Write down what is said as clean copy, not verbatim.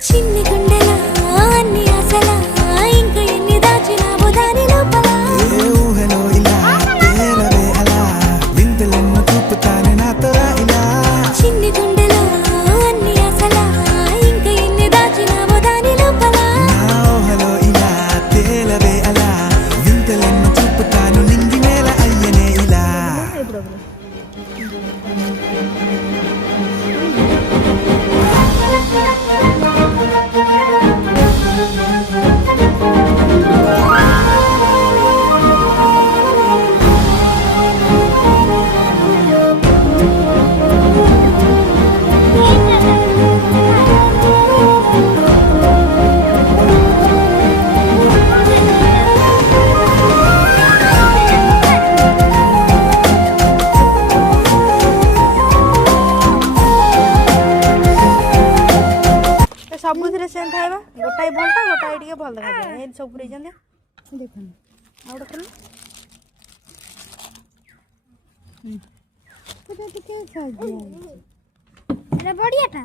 చిన్ని గుండెల అన్ని ఆశల ఇంకా ఎన్ని దాచినావు దాని లోపల ఏ ఊహలో ఇలా తేలవే అలా వింతలెన్నో చూపుతానే నాతో రా ఇలా చిన్ని గుండెల అన్ని ఆశల ఇంకా ఎన్ని దాచినావు దాని లోపల నా ఊహలో ఇలా తేలవే అలా వింతలెన్నో చూపుతాను నింగి నేల అయ్యనే ఇలా ସବୁଥିରେ ସେମିତି ଖାଇବା ଗୋଟାଏ ଭଲଟା ଗୋଟାଏ ଟିକେ ଭଲ ଦେଖାଯିବ ଏମିତି ସବୁ ପୁରେଇଛନ୍ତି ଦେଖନ୍ତୁ ଆଉ ଗୋଟେ ଏଟା ବଢିଆଟା